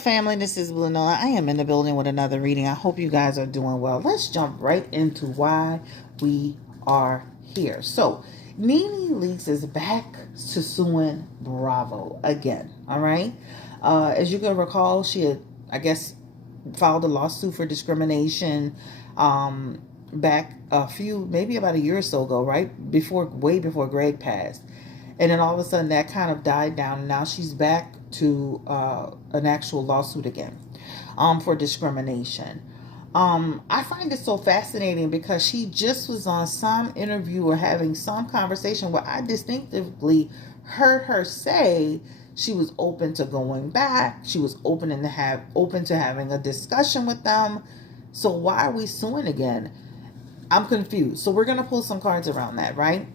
family? This is Nola. I am in the building with another reading. I hope you guys are doing well. Let's jump right into why we are here. So, Nene Leakes is back to suing Bravo again. All right. As you can recall, she had, I guess, filed a lawsuit for discrimination back maybe about a year or so ago, right? Way before Greg passed. And then all of a sudden that kind of died down. And now she's back to an actual lawsuit again for discrimination. I find it so fascinating because she just was on some interview or having some conversation where I distinctively heard her say she was open to going back. She was open to having a discussion with them. So why are we suing again? I'm confused. So we're gonna pull some cards around that, right?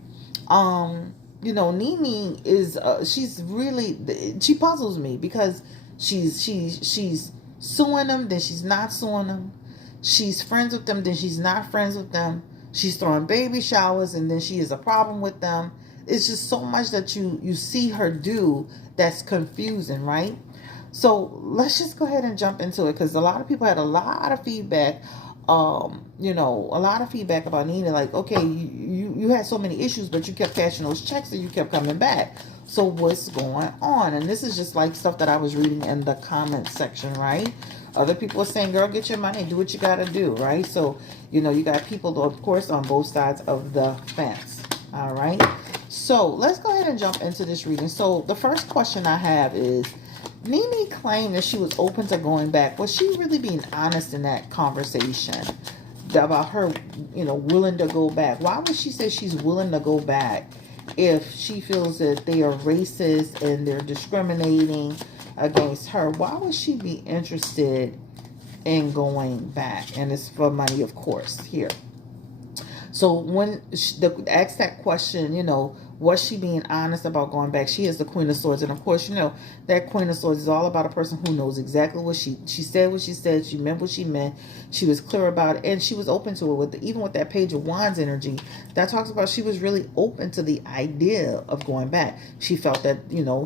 Nene is she puzzles me because she's suing them, then she's not suing them. She's friends with them, then she's not friends with them. She's throwing baby showers, and then she has a problem with them. It's just so much that you see her do that's confusing, right? So let's just go ahead and jump into it because a lot of people had a lot of feedback. A lot of feedback about Nene, like, okay, you had so many issues, but you kept cashing those checks and you kept coming back. So what's going on? And this is just like stuff that I was reading in the comment section, right? Other people are saying, girl, get your money, do what you got to do, right? So, you got people, of course, on both sides of the fence, all right? So let's go ahead and jump into this reading. So the first question I have is, Nene claimed that she was open to going back. Was she really being honest in that conversation about her, willing to go back? Why would she say she's willing to go back if she feels that they are racist and they're discriminating against her? Why would she be interested in going back? And it's for money, of course, here. So when asked that question, was she being honest about going back? She is the Queen of Swords. And of course, that Queen of Swords is all about a person who knows exactly what she said what she said. She meant what she meant. She was clear about it. And she was open to it. Even with that Page of Wands energy, that talks about she was really open to the idea of going back. She felt that,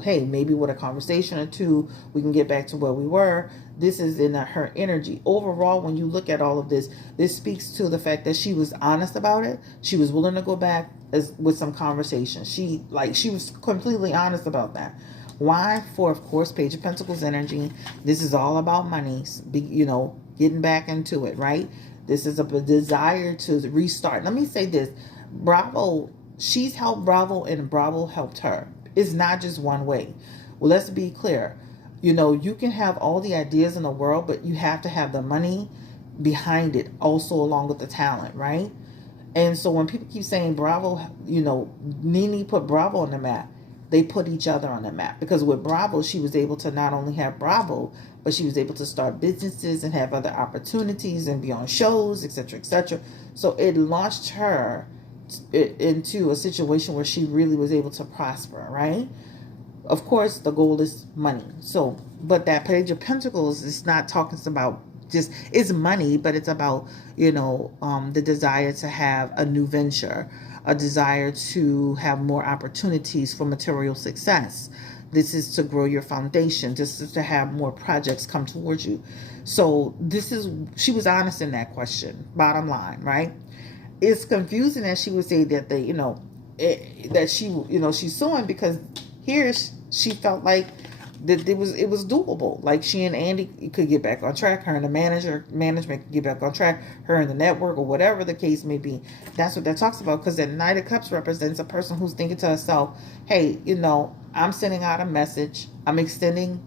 hey, maybe with a conversation or two, we can get back to where we were. This is in her energy. Overall, when you look at all of this, this speaks to the fact that she was honest about it. She was willing to go back with some conversation. She was completely honest about that. Why? For, of course, Page of Pentacles energy. This is all about money, getting back into it, right? This is a desire to restart. Let me say this. Bravo, she's helped Bravo and Bravo helped her. It's not just one way. Well, let's be clear. You can have all the ideas in the world, but you have to have the money behind it also along with the talent, right? And so when people keep saying Bravo, Nene put Bravo on the map, they put each other on the map. Because with Bravo, she was able to not only have Bravo, but she was able to start businesses and have other opportunities and be on shows, etc., etc. So it launched her into a situation where she really was able to prosper, right? Of course, the goal is money. So, but that Page of Pentacles is not talking about just, it's money, but it's about, the desire to have a new venture, a desire to have more opportunities for material success. This is to grow your foundation. This is to have more projects come towards you. So she was honest in that question, bottom line, right? It's confusing that she would say that she's suing because here she felt like that it was doable. Like she and Andy could get back on track. Her and the management could get back on track. Her and the network, or whatever the case may be. That's what that talks about. Because that Knight of Cups represents a person who's thinking to herself, hey, I'm sending out a message. I'm extending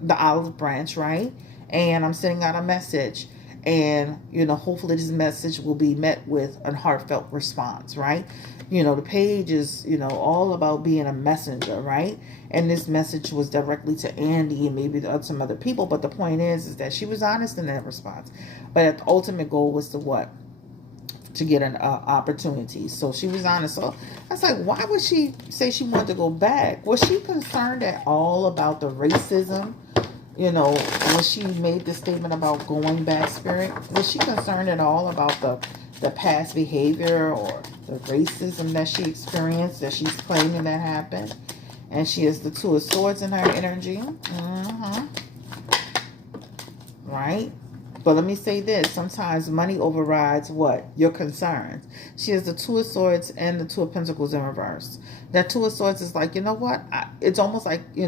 the olive branch, right? And I'm sending out a message. And, hopefully this message will be met with a heartfelt response, right? The page is, all about being a messenger, right? And this message was directly to Andy and maybe to some other people. But the point is that she was honest in that response. But the ultimate goal was to what? To get an opportunity. So she was honest. So I was like, why would she say she wanted to go back? Was she concerned at all about the racism? When she made the statement about going back, Spirit, was she concerned at all about the past behavior or the racism that she experienced, that she's claiming that happened? And she has the Two of Swords in her energy. right? But let me say this. Sometimes money overrides what? Your concerns. She has the Two of Swords and the Two of Pentacles in reverse. That Two of Swords is like, you know what? It's almost like, you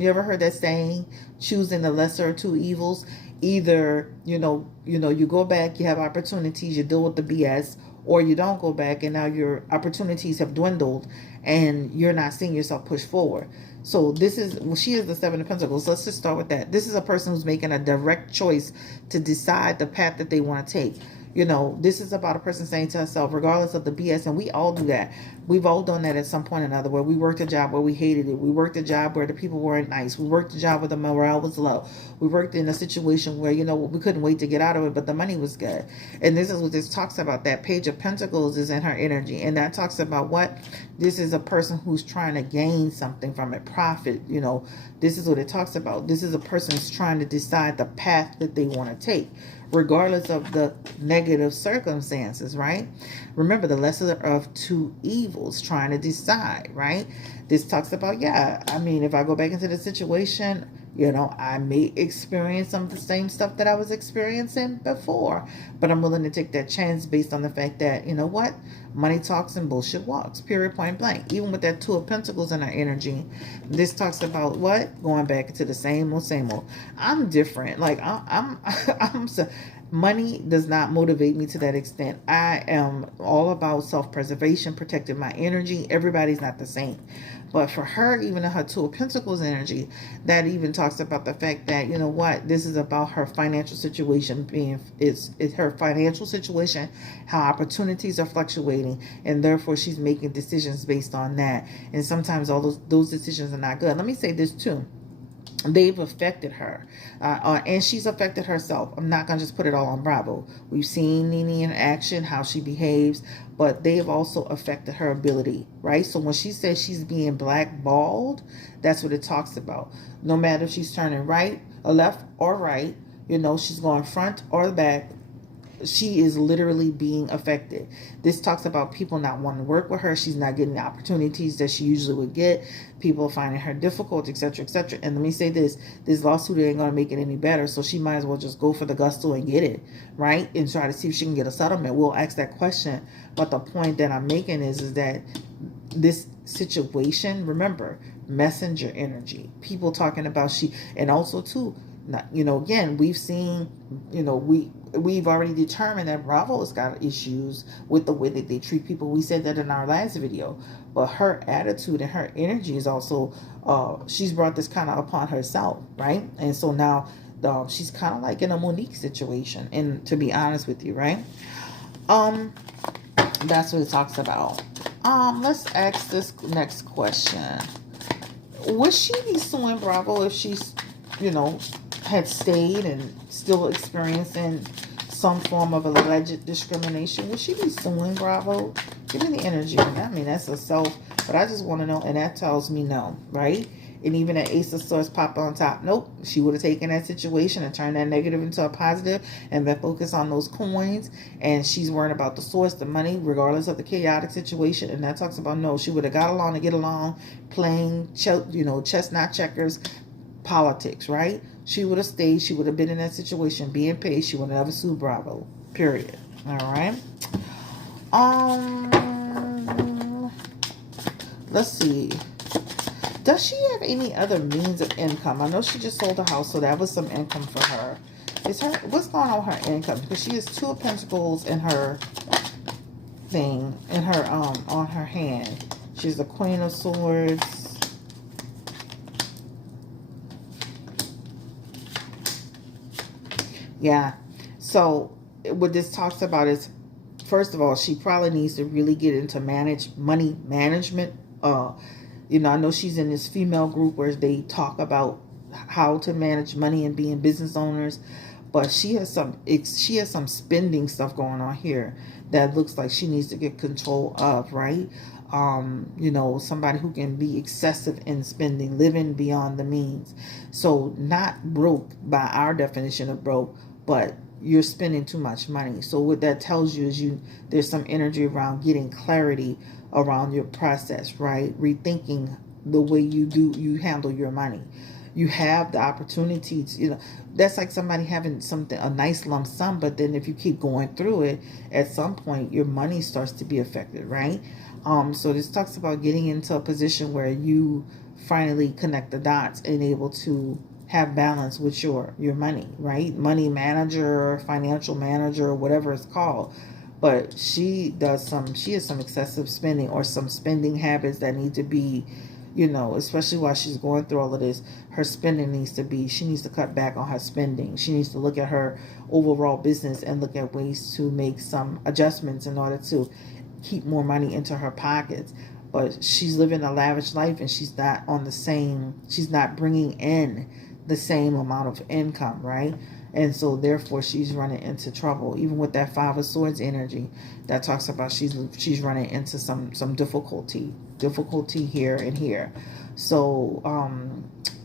ever heard that saying, choosing the lesser of two evils? Either, you go back, you have opportunities, you deal with the BS, or you don't go back and now your opportunities have dwindled and you're not seeing yourself push forward. So she is the Seven of Pentacles. Let's just start with that. This is a person who's making a direct choice to decide the path that they want to take. This is about a person saying to herself, regardless of the BS, and we all do that. We've all done that at some point or another, where we worked a job where we hated it. We worked a job where the people weren't nice. We worked a job where the morale was low. We worked in a situation where, we couldn't wait to get out of it, but the money was good. And this is what this talks about. That Page of Pentacles is in her energy. And that talks about what? This is a person who's trying to gain something from it, profit. This is what it talks about. This is a person who's trying to decide the path that they want to take, regardless of the negative circumstances, right? Remember, the lesser of two evils, trying to decide, right? This talks about, if I go back into the situation, I may experience some of the same stuff that I was experiencing before, but I'm willing to take that chance based on the fact that, money talks and bullshit walks, period, point blank. Even with that Two of Pentacles in our energy, this talks about what? Going back into the same old. I'm different. Like, I'm so, money does not motivate me to that extent. I am all about self-preservation, protecting my energy. Everybody's not the same. But for her, even in her Two of Pentacles energy, that even talks about the fact that, this is about her financial situation it's her financial situation, how opportunities are fluctuating, and therefore she's making decisions based on that. And sometimes all those decisions are not good. Let me say this too. They've affected her, and she's affected herself. I'm not going to just put it all on Bravo. We've seen Nene in action, how she behaves, but they've also affected her ability, right? So when she says she's being blackballed, that's what it talks about. No matter if she's turning right or left or right, she's going front or back, she is literally being affected. This talks about people not wanting to work with her. She's not getting the opportunities that she usually would get. People finding her difficult, etc., etc. And let me say this lawsuit ain't going to make it any better, so she might as well just go for the gusto and get it, right? And try to see if she can get a settlement. We'll ask that question. But the point that I'm making is that this situation, remember, messenger energy. People talking about and also too, again, we've seen, we've already determined that Bravo's got issues with the way that they treat people. We said that in our last video. But her attitude and her energy is also, she's brought this kind of upon herself, right? And so now she's kind of like in a Monique situation, and to be honest with you, right? That's what it talks about. Let's ask this next question. Would she be suing Bravo if she's, had stayed and still experiencing some form of alleged discrimination? Would she be suing Bravo? Give me the energy. That's a self, but I just want to know, and that tells me no, right? And even that Ace of Swords pop on top. Nope. She would have taken that situation and turned that negative into a positive and been focused on those coins. And she's worrying about the source, the money, regardless of the chaotic situation. And that talks about no. She would have got along to get along, playing, chestnut checkers, politics, right? She would have stayed. She would have been in that situation, being paid. She would have never sued Bravo. Period. All right. Let's see. Does she have any other means of income? I know she just sold a house, so that was some income for her. What's going on with her income? Because she has Two of Pentacles in her thing, on her hand. She's the Queen of Swords. Yeah. So what this talks about is, first of all, she probably needs to really get into money management. I know she's in this female group where they talk about how to manage money and being business owners, but she has some spending stuff going on here that looks like she needs to get control of, right? Somebody who can be excessive in spending, living beyond the means. So not broke by our definition of broke, but you're spending too much money. So what that tells you is there's some energy around getting clarity around your process, right? Rethinking the way you handle your money. you have the opportunity to, that's like somebody having something, a nice lump sum, but then if you keep going through it, at some point your money starts to be affected, right? So this talks about getting into a position where you finally connect the dots and able to have balance with your money, right? Money manager, financial manager, whatever it's called. But she has some excessive spending, or some spending habits that need to be, especially while she's going through all of this. Her spending she needs to cut back on her spending. She needs to look at her overall business and look at ways to make some adjustments in order to keep more money into her pockets. But she's living a lavish life, and she's not bringing in the same amount of income, right? And so therefore she's running into trouble. Even with that Five of Swords energy, that talks about she's running into some difficulty here and here. So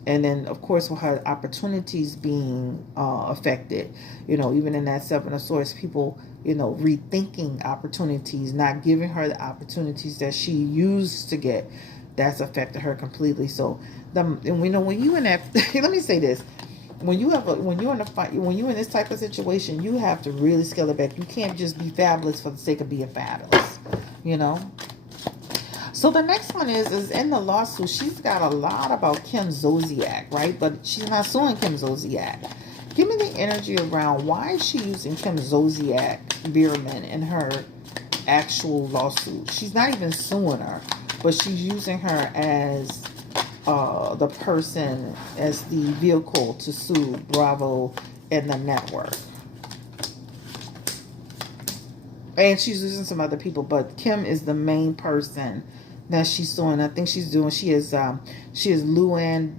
and then of course with her opportunities being affected, even in that Seven of Swords, people, rethinking opportunities, not giving her the opportunities that she used to get, that's affected her completely. So and we know when you in that let me say this, when you're in a fight, when you're in this type of situation, you have to really scale it back. You can't just be fabulous for the sake of being fabulous, So the next one is in the lawsuit. She's got a lot about Kim Zolciak, right? But she's not suing Kim Zolciak. Give me the energy around why is she using Kim Zolciak Bierman in her actual lawsuit. She's not even suing her, but she's using her as the person, as the vehicle to sue Bravo and the network. And she's using some other people, but Kim is the main person that she's suing. I think she is Luann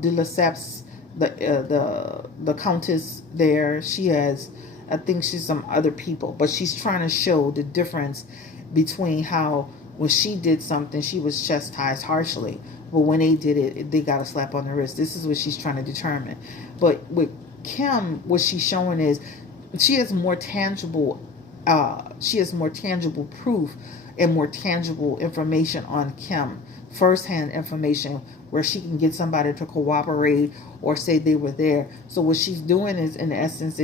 de Lesseps, the countess there. She has, I think she's some other people, but she's trying to show the difference between how when she did something, she was chastised harshly, but when they did it, they got a slap on the wrist. This is what she's trying to determine. But with Kim, what she's showing is she has more tangible proof and more tangible information on Kim, firsthand information, where she can get somebody to cooperate or say they were there. So what she's doing is, in essence,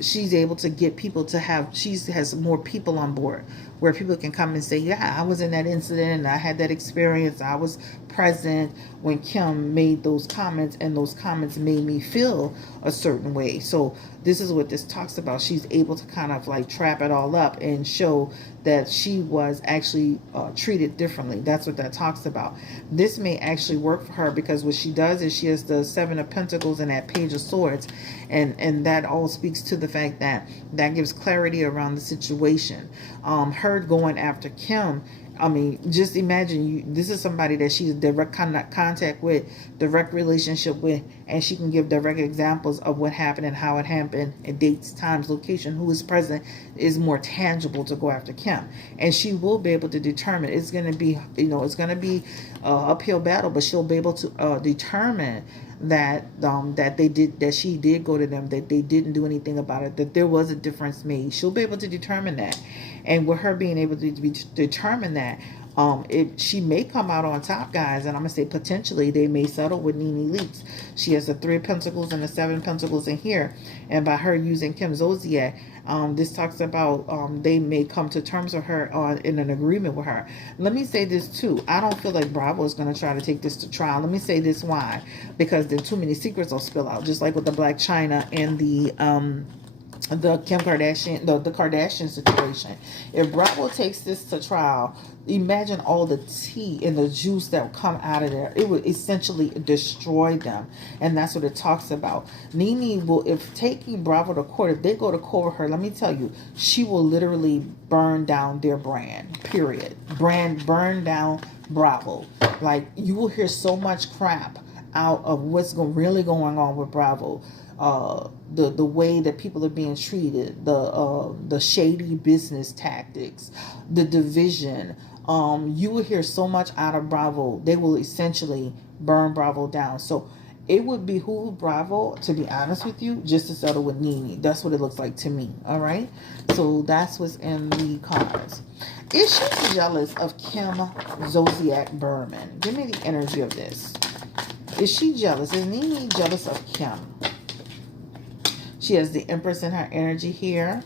she's able to get people to she has more people on board, where people can come and say, yeah, I was in that incident and I had that experience. I was present when Kim made those comments, and those comments made me feel a certain way. So this is what this talks about. She's able to kind of like trap it all up and show that she was actually treated differently. That's what that talks about. This may actually work for her, because what she does is she has the Seven of Pentacles and that Page of Swords, and that all speaks to the fact that gives clarity around the situation. Her going after Kim, I mean, just imagine this is somebody that she's direct contact with, direct relationship with, and she can give direct examples of what happened and how it happened, and dates, times, location, who is present, is more tangible to go after Kim. And she will be able to determine. It's going to be, it's going to be uphill battle, but she'll be able to determine that she did go to them, that they didn't do anything about it, that there was a difference made. She'll be able to determine that. And with her being able to determine that, she may come out on top, guys, and I'm going to say potentially they may settle with Nene Leakes. She has the Three of Pentacles and the Seven of Pentacles in here, and by her using Kim Zolciak, this talks about they may come to terms with her in an agreement with her. Let me say this too. I don't feel like Bravo is going to try to take this to trial. Let me say this why. Because then too many secrets will spill out, just like with the Blac Chyna and the Kim Kardashian, the Kardashian situation. If Bravo takes this to trial, imagine all the tea and the juice that would come out of there. It would essentially destroy them. And that's what it talks about. Nene will, if taking Bravo to court, if they go to court with her, let me tell you, she will literally burn down their brand, period. Burn down Bravo. Like, you will hear so much crap out of what's really going on with Bravo. The way that people are being treated, the shady business tactics, the division. You will hear so much out of Bravo. They will essentially burn Bravo down. So it would behoove Bravo, to be honest with you, just to settle with Nene. That's what it looks like to me. All right. So that's what's in the cards. Is she jealous of Kim Zolciak Bierman? Give me the energy of this. Is she jealous? Is Nene jealous of Kim? She has the Empress in her energy here.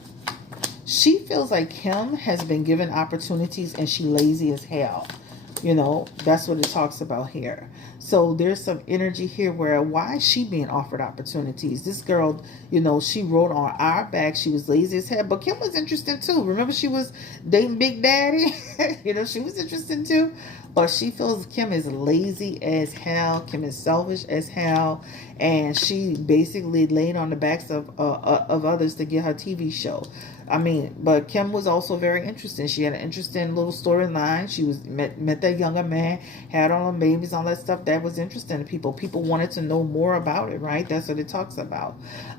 She feels like Kim has been given opportunities and she lazy as hell. You know, that's what it talks about here. So there's some energy here where why is she being offered opportunities? This girl, you know, she wrote on our back. She was lazy as hell. But Kim was interesting too. Remember she was dating Big Daddy? You know, she was interesting too. But she feels Kim is lazy as hell. Kim is selfish as hell. And she basically laid on the backs of others to get her TV show. I mean, but Kim was also very interesting. She had an interesting little storyline. She was met that younger man, had all them babies, all that stuff. That was interesting to people. People wanted to know more about it, right? That's what it talks about.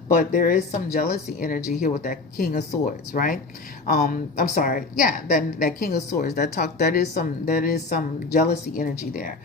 But there is some jealousy energy here with that King of Swords, right? I'm sorry, yeah, that King of Swords. That is some jealousy energy there.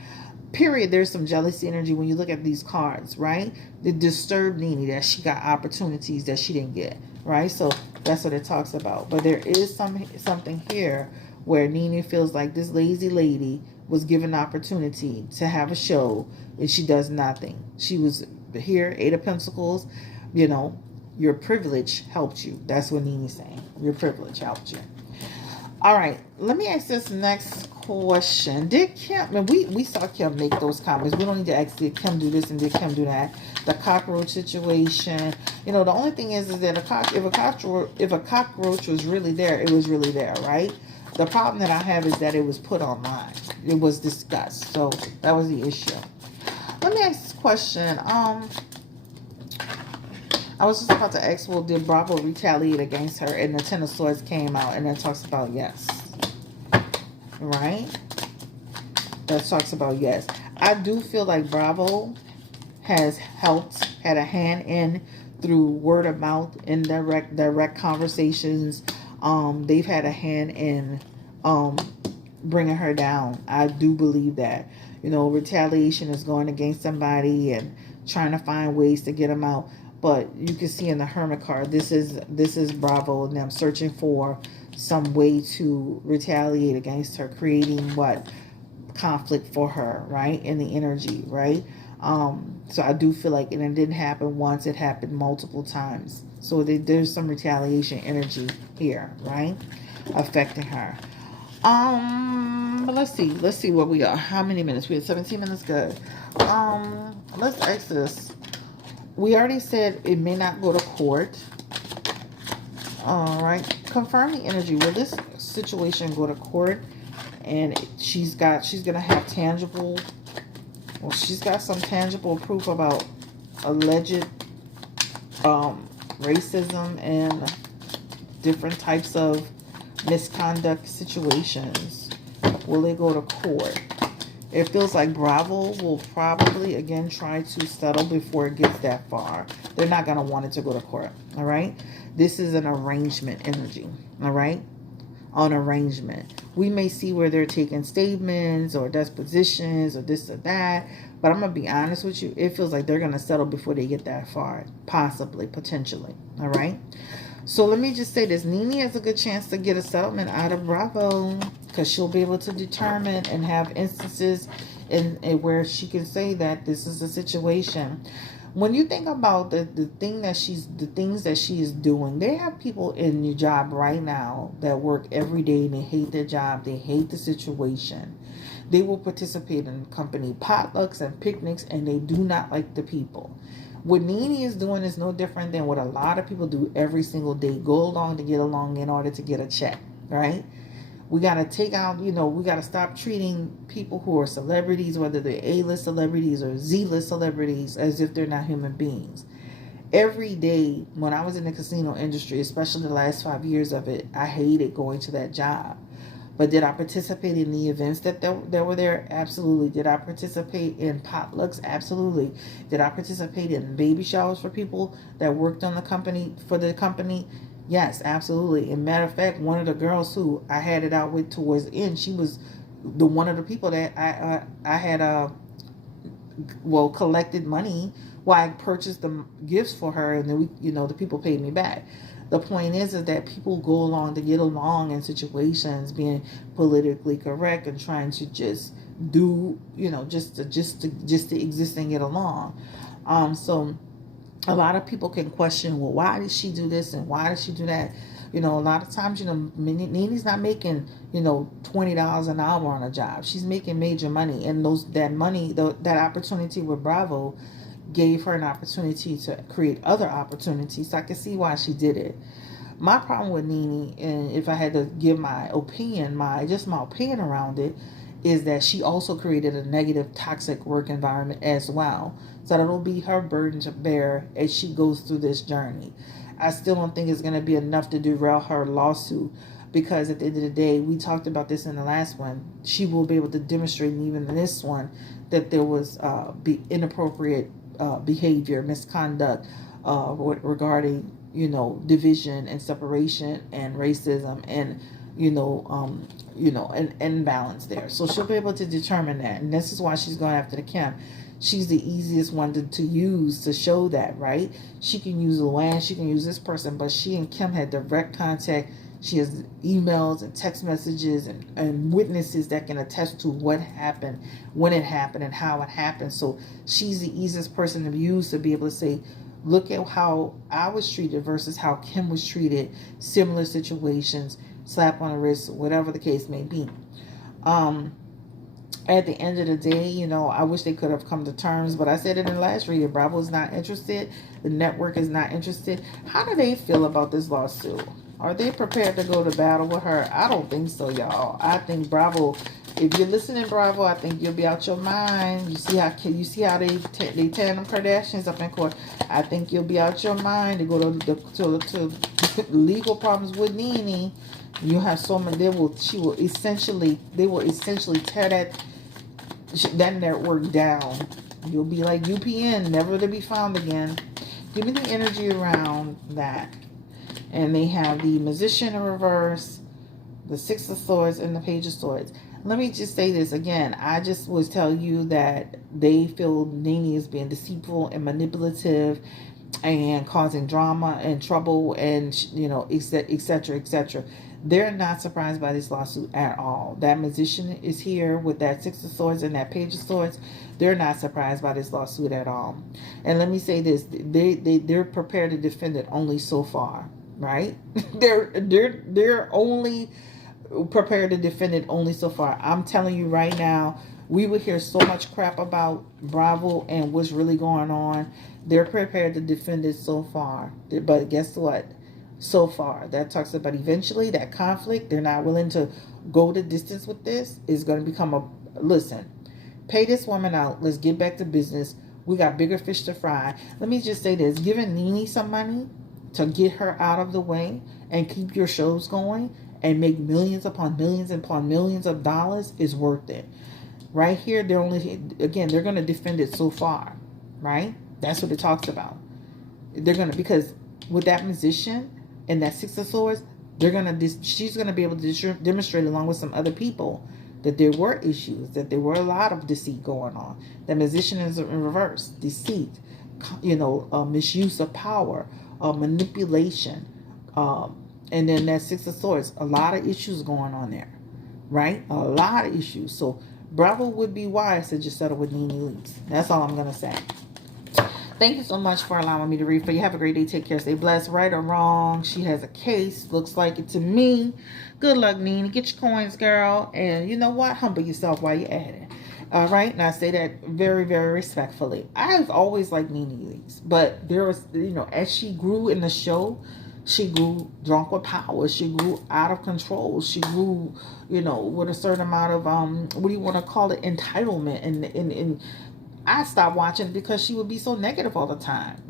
Period. There's some jealousy energy when you look at these cards, right? The disturbed Nene, that she got opportunities that she didn't get, right? So that's what it talks about. But there is something here where Nene feels like this lazy lady was given opportunity to have a show and she does nothing. She was here, 8 of Pentacles. You know, your privilege helped you. That's what Nene's saying. Your privilege helped you. All right, let me ask this next question. Did Kim, and we saw Kim make those comments. We don't need to ask, did Kim do this and did Kim do that? The cockroach situation. You know, the only thing is that if a cockroach was really there, it was really there, right? The problem that I have is that it was put online. It was discussed. So that was the issue. Let me ask this question. I was just about to ask, well, did Bravo retaliate against her? And the Ten of Swords came out, and that talks about yes. Right? That talks about yes. I do feel like Bravo has helped, had a hand in through word of mouth, direct conversations. They've had a hand in bringing her down. I do believe that. You know, retaliation is going against somebody and trying to find ways to get them out. But you can see in the Hermit card, this is Bravo and them searching for some way to retaliate against her, creating what? Conflict for her, right? In the energy, right? So I do feel like, and it didn't happen once, it happened multiple times. So there's some retaliation energy here, right? Affecting her. But let's see where we are. How many minutes? We had 17 minutes, good. Let's ask this. We already said it may not go to court. All right. Confirm the energy. Will this situation go to court? And she's going to have tangible, well, she's got some tangible proof about alleged racism and different types of misconduct situations. Will it go to court? It feels like Bravo will probably, again, try to settle before it gets that far. They're not going to want it to go to court, all right? This is an arrangement energy, all right? On arrangement. We may see where they're taking statements or dispositions or this or that, but I'm going to be honest with you. It feels like they're going to settle before they get that far, possibly, potentially, all right? So let me just say this. Nene has a good chance to get a settlement out of Bravo because she'll be able to determine and have instances in where she can say that this is a situation. When you think about the things that she is doing, they have people in your job right now that work every day and they hate their job. They hate the situation. They will participate in company potlucks and picnics and they do not like the people. What Nene is doing is no different than what a lot of people do every single day. Go along to get along in order to get a check, right? We got to take out, we got to stop treating people who are celebrities, whether they're A-list celebrities or Z-list celebrities, as if they're not human beings. Every day when I was in the casino industry, especially the last 5 years of it, I hated going to that job. But did I participate in the events that were there? Absolutely. Did I participate in potlucks? Absolutely. Did I participate in baby showers for people that worked on the company, for the company? Yes, absolutely. And matter of fact, one of the girls who I had it out with towards the end, she was one of the people that I had collected money while I purchased the gifts for her, and then the people paid me back. The point is that people go along to get along in situations, being politically correct and trying to just do, just to exist and get along. So a lot of people can question, well, why did she do this and why did she do that? A lot of times, Nene's not making, $20 an hour on a job. She's making major money, and that opportunity with Bravo gave her an opportunity to create other opportunities. So I can see why she did it. My problem with Nene, and if I had to give my opinion, my opinion around it, is that she also created a negative, toxic work environment as well. So that'll be her burden to bear as she goes through this journey. I still don't think it's going to be enough to derail her lawsuit, because at the end of the day, we talked about this in the last one, she will be able to demonstrate, even in this one, that there was inappropriate behavior, misconduct regarding, division and separation and racism and, an imbalance there. So she'll be able to determine that. And this is why she's going after the Kim. She's the easiest one to use to show that, right? She can use Luann, she can use this person, but she and Kim had direct contact. She has emails and text messages and witnesses that can attest to what happened, when it happened, and how it happened. So she's the easiest person to use to be able to say, look at how I was treated versus how Kim was treated, similar situations, slap on the wrist, whatever the case may be. At the end of the day, I wish they could have come to terms, but I said it in the last reading, Bravo is not interested. The network is not interested. How do they feel about this lawsuit? Are they prepared to go to battle with her? I don't think so, y'all. I think Bravo, if you're listening, Bravo, I think you'll be out your mind. You see how they tear them Kardashians up in court. I think you'll be out your mind to go to legal problems with Nene. You have so many. They will essentially tear that network down. You'll be like UPN, never to be found again. Give me the energy around that. And they have the Magician in reverse, the Six of Swords, and the Page of Swords. Let me just say this again. I just was tell you that they feel Nene is being deceitful and manipulative and causing drama and trouble and, etc., etc. They're not surprised by this lawsuit at all. That Magician is here with that Six of Swords and that Page of Swords. They're not surprised by this lawsuit at all. And let me say this. They're prepared to defend it only so far. Right? They're only prepared to defend it only so far. I'm telling you right now, we would hear so much crap about Bravo and what's really going on. They're prepared to defend it so far. But guess what? So far, that talks about eventually that conflict. They're not willing to go the distance with this. Is going to become listen, pay this woman out. Let's get back to business. We got bigger fish to fry. Let me just say this. Giving Nene some money to get her out of the way and keep your shows going and make millions upon millions of dollars is worth it. Right here, they're going to defend it so far, right? That's what it talks about. Because with that Magician and that Six of Swords, she's going to be able to demonstrate along with some other people that there were issues, that there were a lot of deceit going on. The Magician is in reverse, deceit, misuse of power, manipulation, and then that Six of Swords, a lot of issues going on there, right? A lot of issues. So Bravo would be wise to just settle with Nene Leakes. That's all I'm going to say. Thank you so much for allowing me to read for you. Have a great day. Take care. Stay blessed. Right or wrong, she has a case. Looks like it to me. Good luck, Nene. Get your coins, girl. And you know what? Humble yourself while you're at it. All right, and I say that very, very respectfully. I've always liked Nene Leakes, but there was, as she grew in the show, she grew drunk with power. She grew out of control. She grew, with a certain amount of what do you want to call it, entitlement. And I stopped watching because she would be so negative all the time.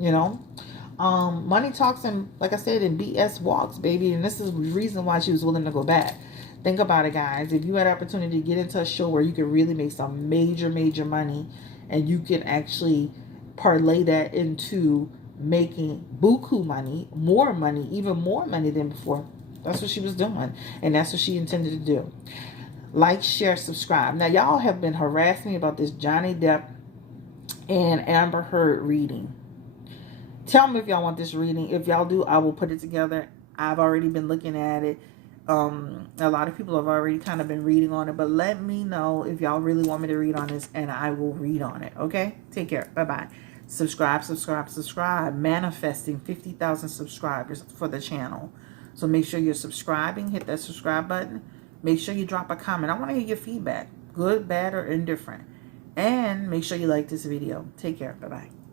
Money talks, and like I said, in BS walks, baby. And this is the reason why she was willing to go back. Think about it, guys. If you had an opportunity to get into a show where you could really make some major, major money, and you can actually parlay that into making buku money, more money, even more money than before, that's what she was doing. And that's what she intended to do. Like, share, subscribe. Now, y'all have been harassing me about this Johnny Depp and Amber Heard reading. Tell me if y'all want this reading. If y'all do, I will put it together. I've already been looking at it. A lot of people have already kind of been reading on it, but let me know if y'all really want me to read on this, and I will read on it. Okay? Take care. Bye-bye. Subscribe, subscribe, subscribe. Manifesting 50,000 subscribers for the channel. So make sure you're subscribing. Hit that subscribe button. Make sure you drop a comment. I want to hear your feedback. Good, bad, or indifferent. And make sure you like this video. Take care. Bye-bye.